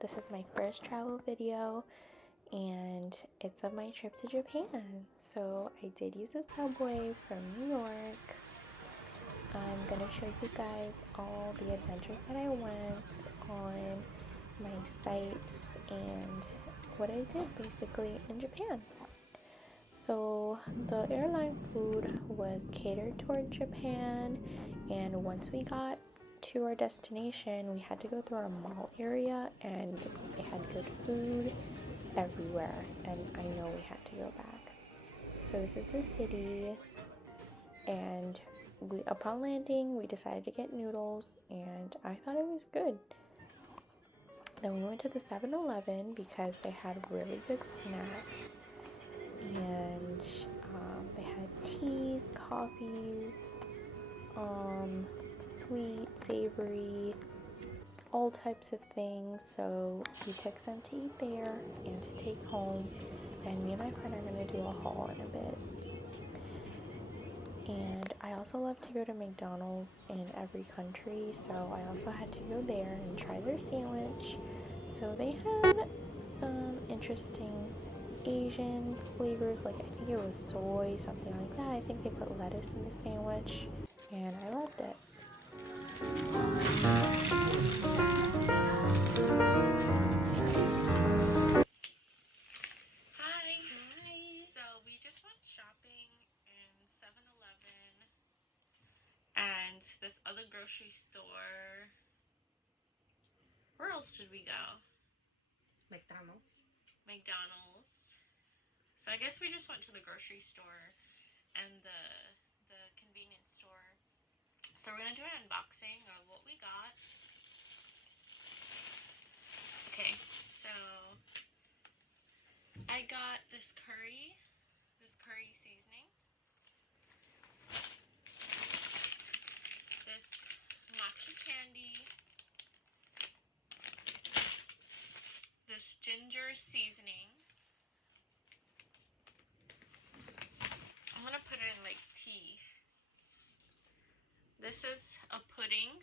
This is my first travel video and it's of my trip to Japan. So I did use a subway from New York. I'm gonna show you guys all the adventures that I went on, my sights, and what I did basically in Japan. So the airline food was catered toward Japan, and once we got to our destination, we had to go through a mall area, and they had good food everywhere, and I know we had to go back. So this is the city, and upon landing, we decided to get noodles, and I thought it was good. Then we went to the 7-Eleven because they had really good snacks, and they had teas, coffees, sweet, savory, all types of things. So we took some to eat there and to take home, and me and my friend are going to do a haul in a bit. And I also love to go to McDonald's in every country, so I also had to go there and try their sandwich. So they had some interesting Asian flavors, like I think it was soy, something like that. I think they put lettuce in the sandwich, and I loved it. Hi. So we just went shopping in 7-Eleven and this other grocery store. Where else did we go? McDonald's. So I guess we just went to the grocery store and the convenience store. So we're gonna do an unboxing of what we got. Okay, so I got this curry seasoning, this matcha candy, this ginger seasoning. I'm gonna put it in like tea. This is a pudding,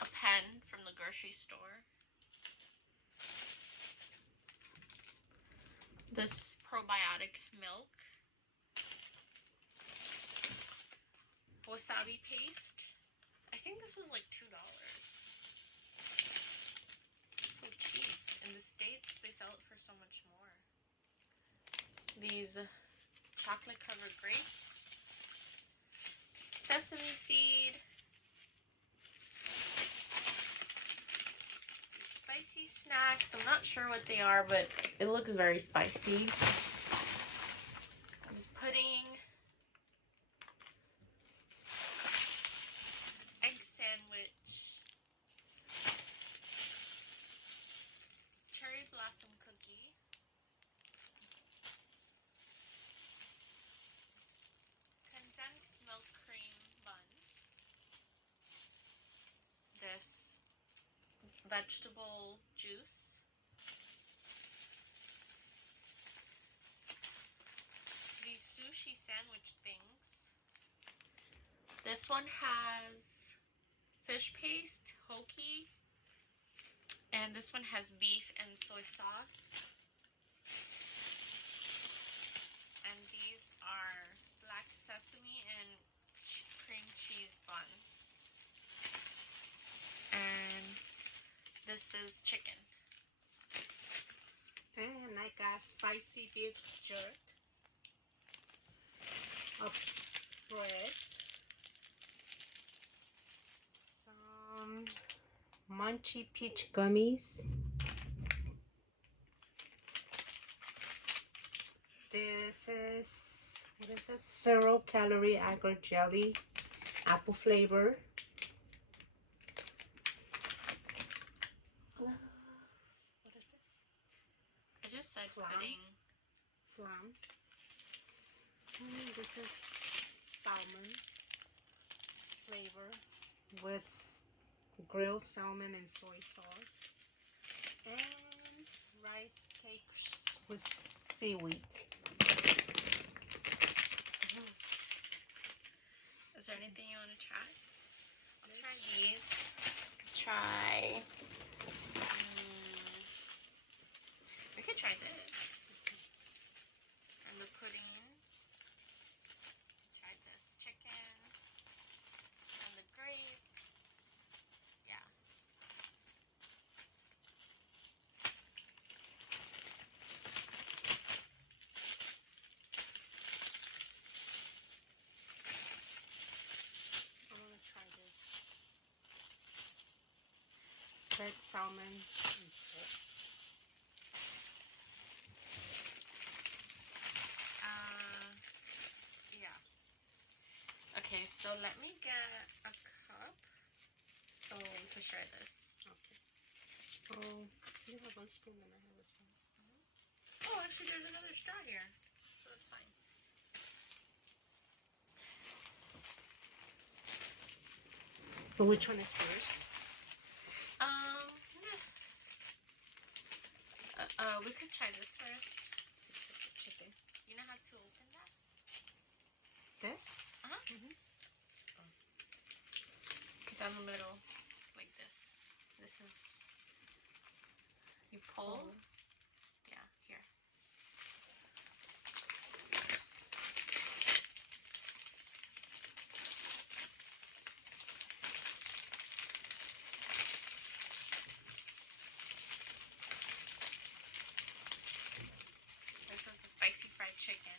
a pen from the grocery store, this probiotic milk, wasabi paste. I think this was like $2. So cheap. In the States, they sell it for so much more. These chocolate covered grapes, sesame seed, spicy snacks. I'm not sure what they are, but it looks very spicy. This pudding, egg sandwich, cherry blossom cookie, condensed milk cream bun, this vegetable juice, these sushi sandwich things. This one has fish paste, hoki, and this one has beef and soy sauce. And these are black sesame and cream cheese buns. And this is chicken. And I got spicy beef jerk, bread, some munchy peach gummies. This is, what is it? 0 calorie agar jelly, apple flavor. What is this? I just said Flan. pudding. Flan. This is salmon flavor with grilled salmon and soy sauce, and rice cakes with seaweed. Is there anything you want to try? Try these. Try. We could try this. And the pudding. Try this chicken. And the grapes. Yeah. I'm gonna try this. Red salmon and salt. Yeah. Okay, so let me get a cup so we can share this. Okay. Oh, you have one spoon and I have a spoon. Oh, actually, there's another straw here, so that's fine. But which one is first? We could try this first. Chicken. You know how to open that? This? Mm-hmm. Put down the middle, like this. This is, you pull. Oh. Yeah, here. This is the spicy fried chicken.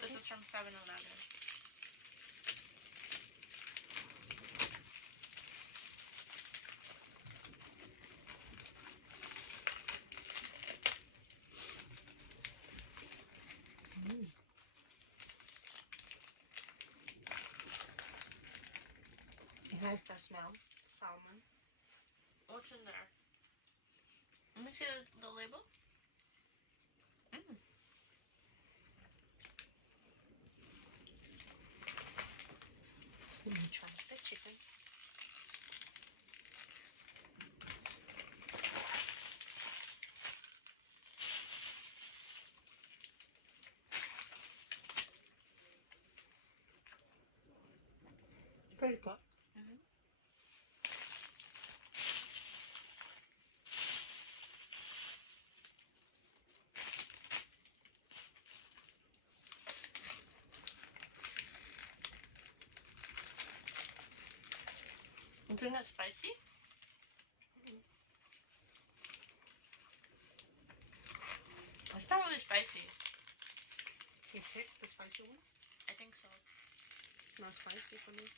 This is from 7-Eleven. It has that smell. Salmon. What's in there? Let me see the label. Let me try the chicken. Pretty good. Isn't that spicy? It's not really spicy. You picked the spicy one? I think so. It's not spicy for me.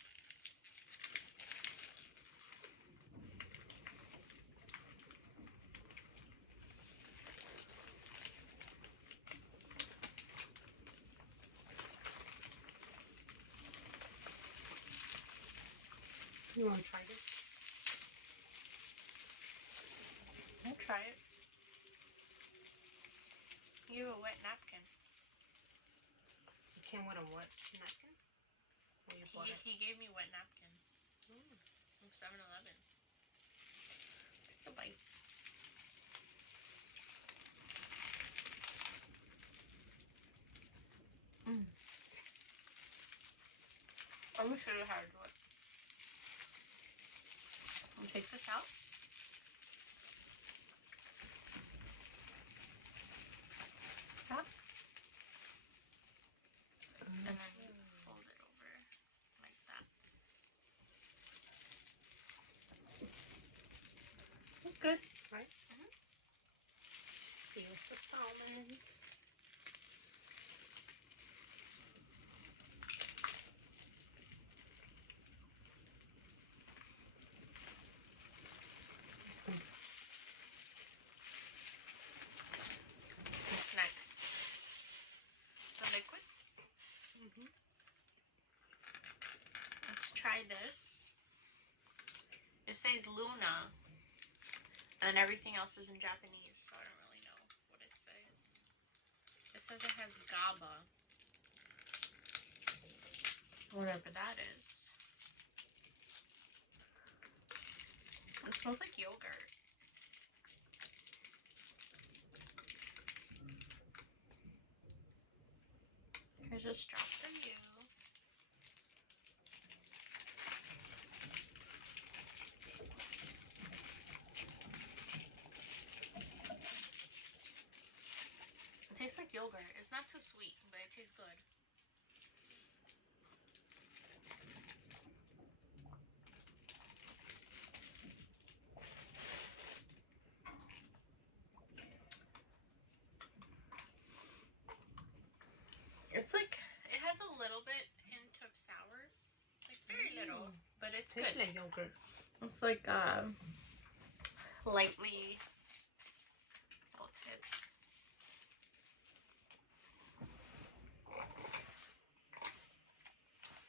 You want to try this? I'll try it. You have a wet napkin. You came with a what? Napkin? Or you bought it? He gave me wet napkin. From 7-Eleven. Take a bite. Let me show you how to do it. You take this out. Yeah. And then you fold it over like that. It's good. Right? Here's the salmon. What's next? The liquid. Let's try this. It says Luna. And everything else is in Japanese, so I don't really know what it says. It says it has GABA. Whatever that is. It smells like yogurt. Here's a straw for you. yogurt. It's not too sweet, but it tastes good. It's like, it has a little bit hint of sour. Like very little, but it's tastes good. like yogurt. It's like lightly salted.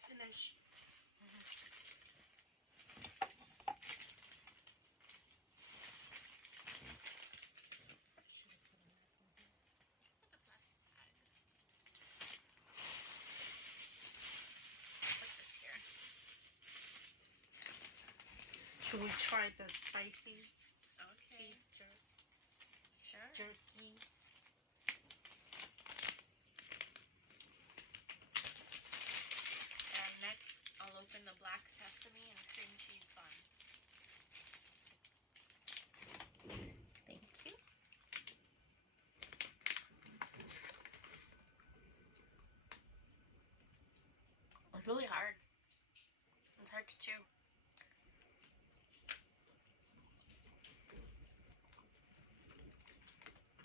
Finish. Put the plastic bag. Put this here. Should we try the spicy Okay. beef Sure. jerky? And next, I'll open the black sesame and cream cheese buns. Thank you. It's really hard. It's hard to chew.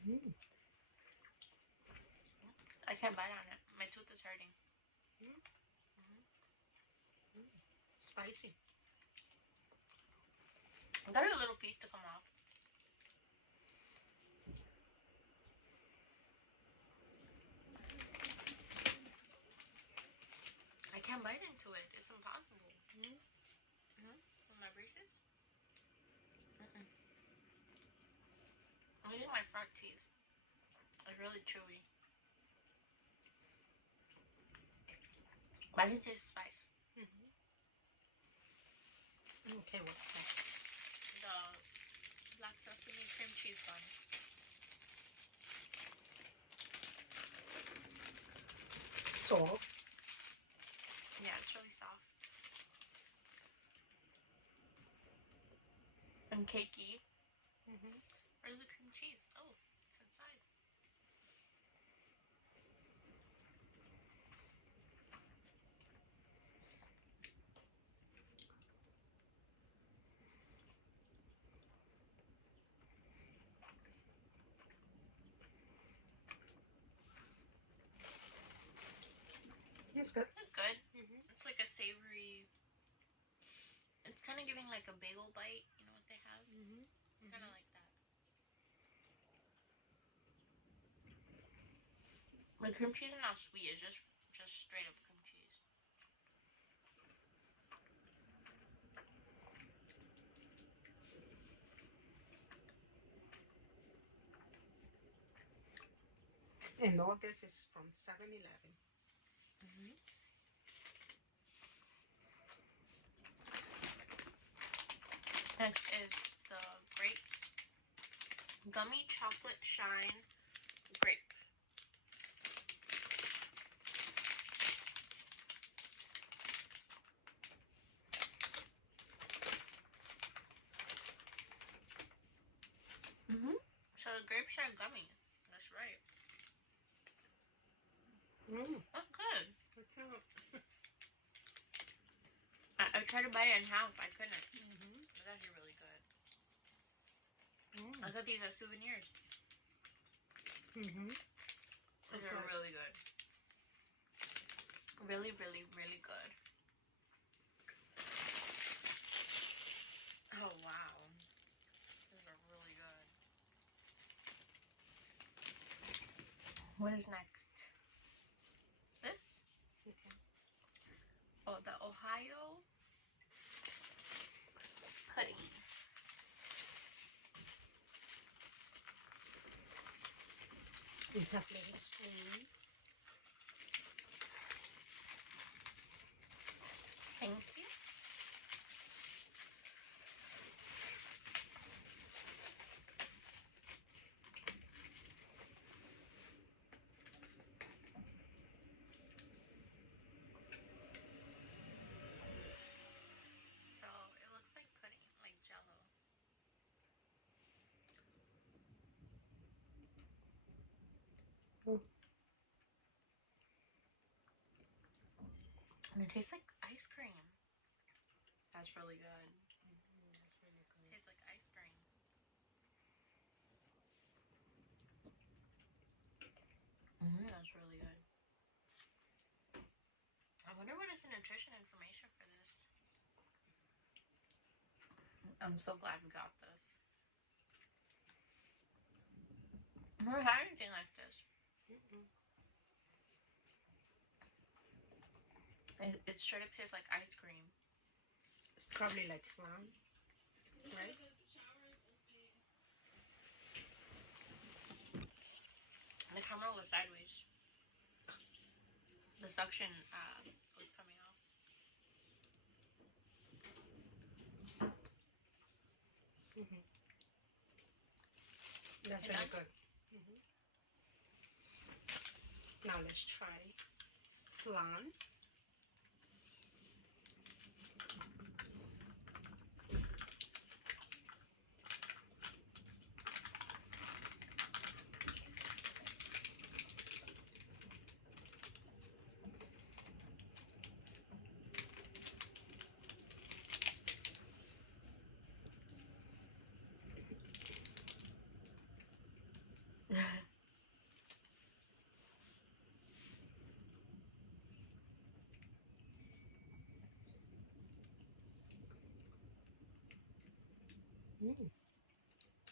Mm. I can't bite on it. My tooth is hurting. Spicy. I got a little piece to come off. I can't bite into it. It's impossible. With my braces? I'm using my front teeth. It's really chewy. But I can taste the spice. Okay, what's next? The black sesame cream cheese buns. Soft. Yeah, it's really soft. And cakey. Where's the cream cheese? Oh, it's inside. It's good. It's good. It's like a savory. It's kind of giving like a bagel bite. You know what they have? It's kind of like that. The cream cheese is not sweet. It's just straight up cream cheese. And all this is from 7-Eleven. Next is the grapes. Gummy chocolate shine grape. So the grapes are gummy. That's right. That's good. I tried to bite it in half. I couldn't. It's actually really good. I thought these are souvenirs. These are really good. Really, really, really good. Oh, wow. These are really good. What is next? This? Okay. Oh, the Ohio pudding. We have little spoons. Thank you. So it looks like pudding, like jello. And it tastes like ice cream. That's really good. That's really good. Tastes like ice cream. That's really good. I wonder what is the nutrition information for this. I'm so glad we got this. I've never had anything like this. It straight up tastes like ice cream. It's probably like flan, right? The camera was sideways. The suction was coming off. That's really good. Now let's try flan.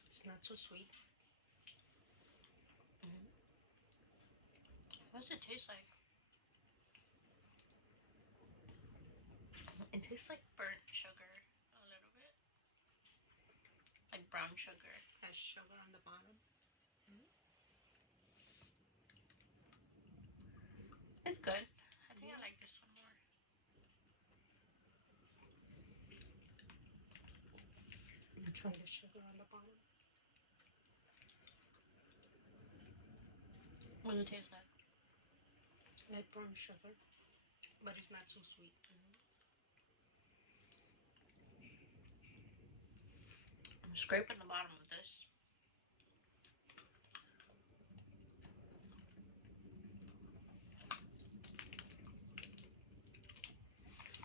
It's not so sweet. What does it taste like? It tastes like burnt sugar a little bit. Like brown sugar. Has sugar on the bottom. It's good. I think I like this one more. Try the sugar on the bottom. What does it taste like? Like brown sugar, but it's not so sweet. I'm scraping the bottom of this.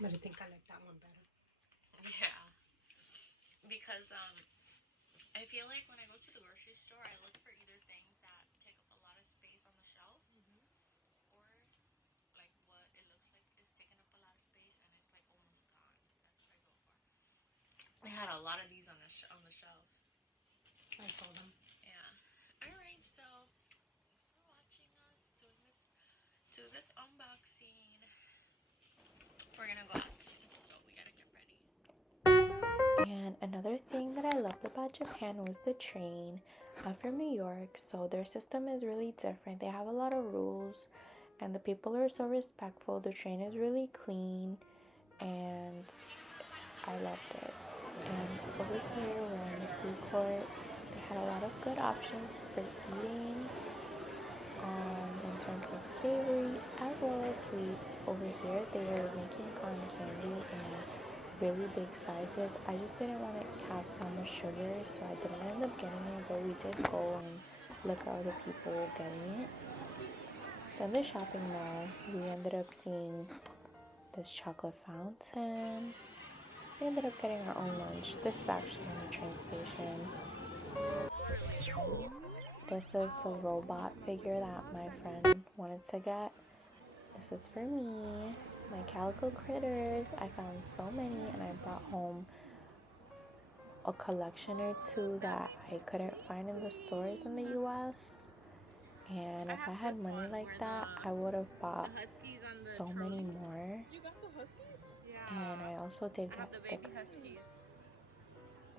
But I think I like that one better. Yeah. Because I feel like when I go to the grocery store, I look for either things that take up a lot of space on the shelf, or like what it looks like is taking up a lot of space and it's like almost gone. That's what I go for. I had a lot of these on the shelf. I saw them. Yeah. All right. So thanks for watching us do this unboxing. We're gonna go out soon, so we gotta get ready. And another thing that I loved about Japan was the train. I'm from New York, so their system is really different. They have a lot of rules, and the people are so respectful. The train is really clean, and I loved it. And over here, we're in the food court. They had a lot of good options for eating, in terms of savory as well as sweets. Over here, they were making cotton candy in really big sizes. I just didn't want to have so much sugar, so I didn't end up getting it, but we did go and look at other people getting it. So in the shopping mall, we ended up seeing this chocolate fountain. We ended up getting our own lunch. This is actually on the train station. This is the robot figure that my friend wanted to get. This is for me. My calico critters. I found so many, and I brought home a collection or two that I couldn't find in the stores in the US. And if I had money like that, I would have bought so many more. You got the Huskies? And I also did get stickers.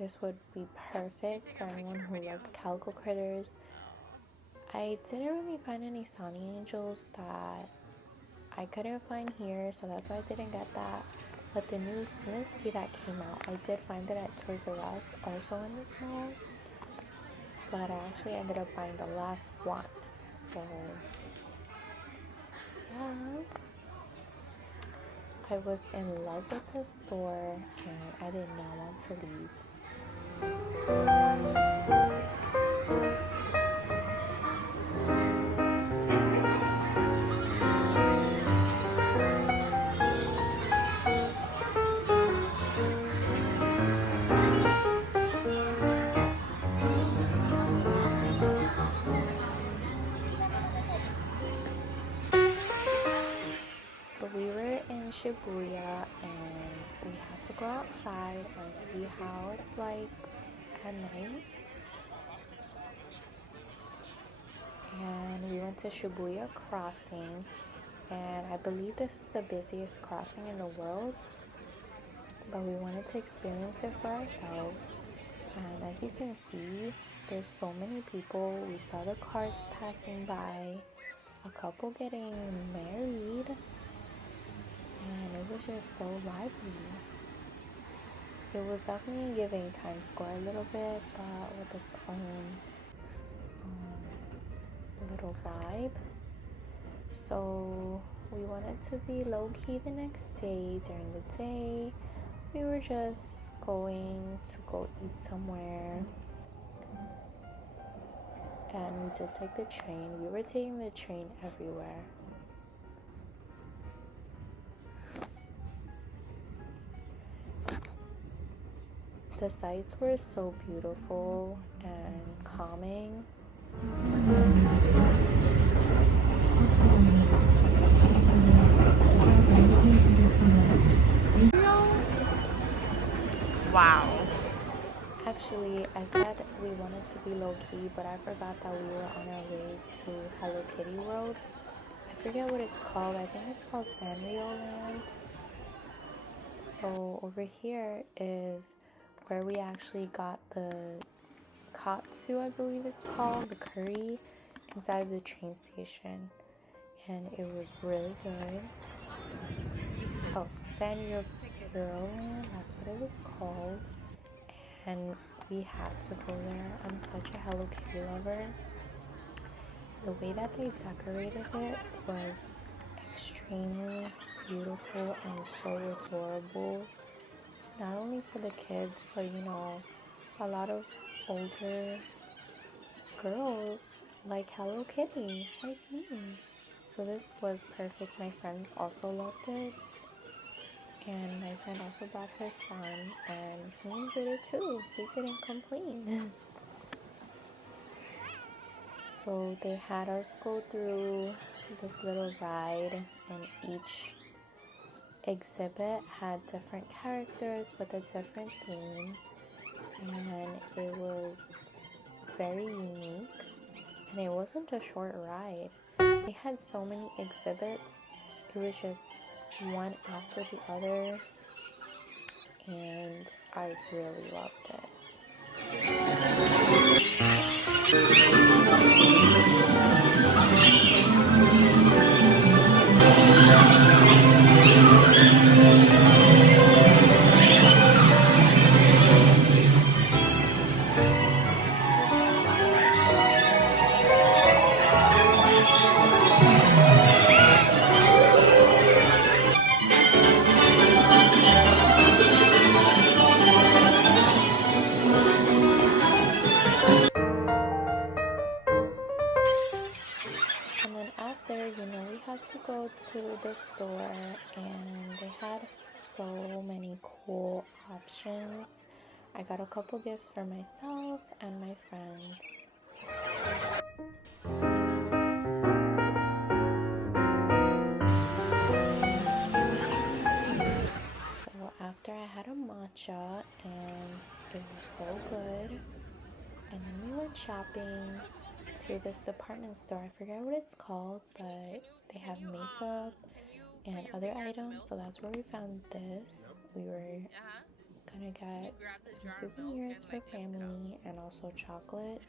This would be perfect for anyone who loves calico critters. I didn't really find any Sonny Angels that I couldn't find here, so that's why I didn't get that. But the new Sninsky that came out, I did find it at Toys R Us, also in this mall. But I actually ended up buying the last one. So, yeah. I was in love with the store, and I did not want to leave. Shibuya, and we had to go outside and see how it's like at night. And we went to Shibuya Crossing, and I believe this is the busiest crossing in the world, but we wanted to experience it for ourselves. And as you can see, there's so many people. We saw the carts passing by, a couple getting married, and it was just so lively. It was definitely giving Times Square a little bit, but with its own little vibe. So we wanted to be low-key the next day. During the day, we were just going to go eat somewhere, and we did take the train. We were taking the train everywhere. The sights were so beautiful and calming. Wow. Actually, I said we wanted to be low-key, but I forgot that we were on our way to Hello Kitty World. I forget what it's called. I think it's called Sanrio Land. So over here is where we actually got the katsu, I believe it's called, the curry, inside of the train station. And it was really good. Oh, so Sanrio Puroland, that's what it was called. And we had to go there. I'm such a Hello Kitty lover. The way that they decorated it was extremely beautiful and so adorable. Not only for the kids, but you know, a lot of older girls like Hello Kitty, like me. So this was perfect. My friends also loved it. And my friend also brought her son, and he enjoyed it too. He didn't complain. So they had us go through this little ride, and each exhibit had different characters with a different theme, and it was very unique. And it wasn't a short ride. They had so many exhibits. It was just one after the other, and I really loved it. And then after, we had to go to the store, and they had so many cool options. I got a couple gifts for myself and my friends. So after, I had a matcha, and it was so good. And then we went shopping to this department store. I forget what it's called, but they have makeup and other items. So that's where we found this. We were gonna get some souvenirs for family and also chocolate.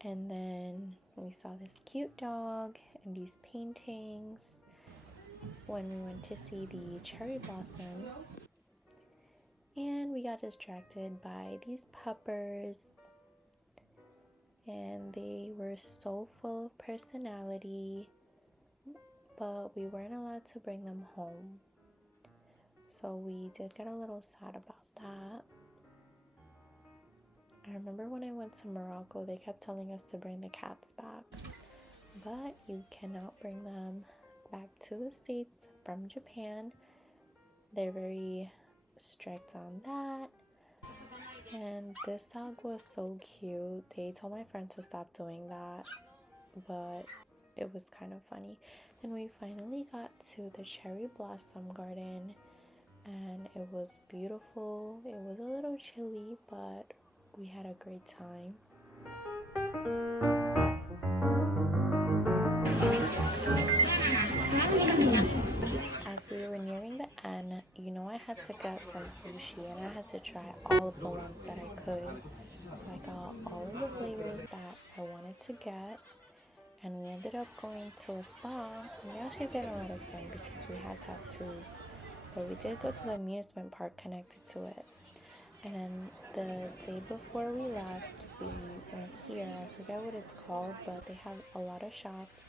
And then we saw this cute dog and these paintings when we went to see the cherry blossoms. And we got distracted by these peppers, and they were so full of personality, but we weren't allowed to bring them home. So we did get a little sad about that. I remember when I went to Morocco, they kept telling us to bring the cats back, but you cannot bring them back to the States from Japan. They're very strict on that. And this dog was so cute. They told my friend to stop doing that, but it was kind of funny. And we finally got to the cherry blossom garden, and it was beautiful. It was a little chilly, but we had a great time. As we were nearing the end, you know, I had to get some sushi, and I had to try all of the ones that I could. So I got all of the flavors that I wanted to get, and we ended up going to a spa. We actually didn't let us in because we had tattoos, but we did go to the amusement park connected to it. And then the day before we left, we went here. I forget what it's called, but they have a lot of shops.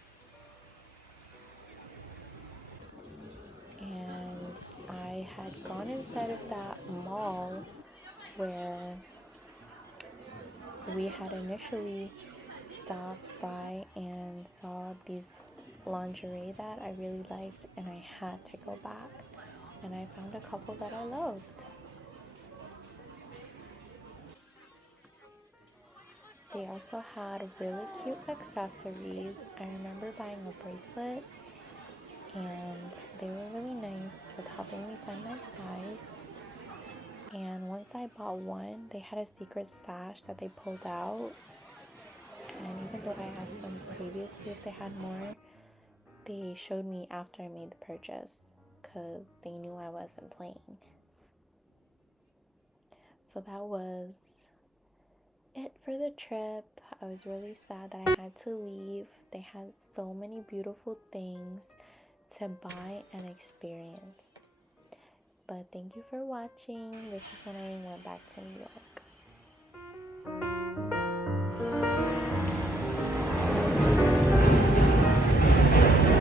And I had gone inside of that mall where we had initially stopped by and saw these lingerie that I really liked, and I had to go back. And I found a couple that I loved. They also had really cute accessories. I remember buying a bracelet, and they were really nice with helping me find my size. And once I bought one, they had a secret stash that they pulled out. And even though I asked them previously if they had more, they showed me after I made the purchase because they knew I wasn't playing. So that was it for the trip. I was really sad that I had to leave. They had so many beautiful things to buy and experience. But thank you for watching. This is when I went back to New York.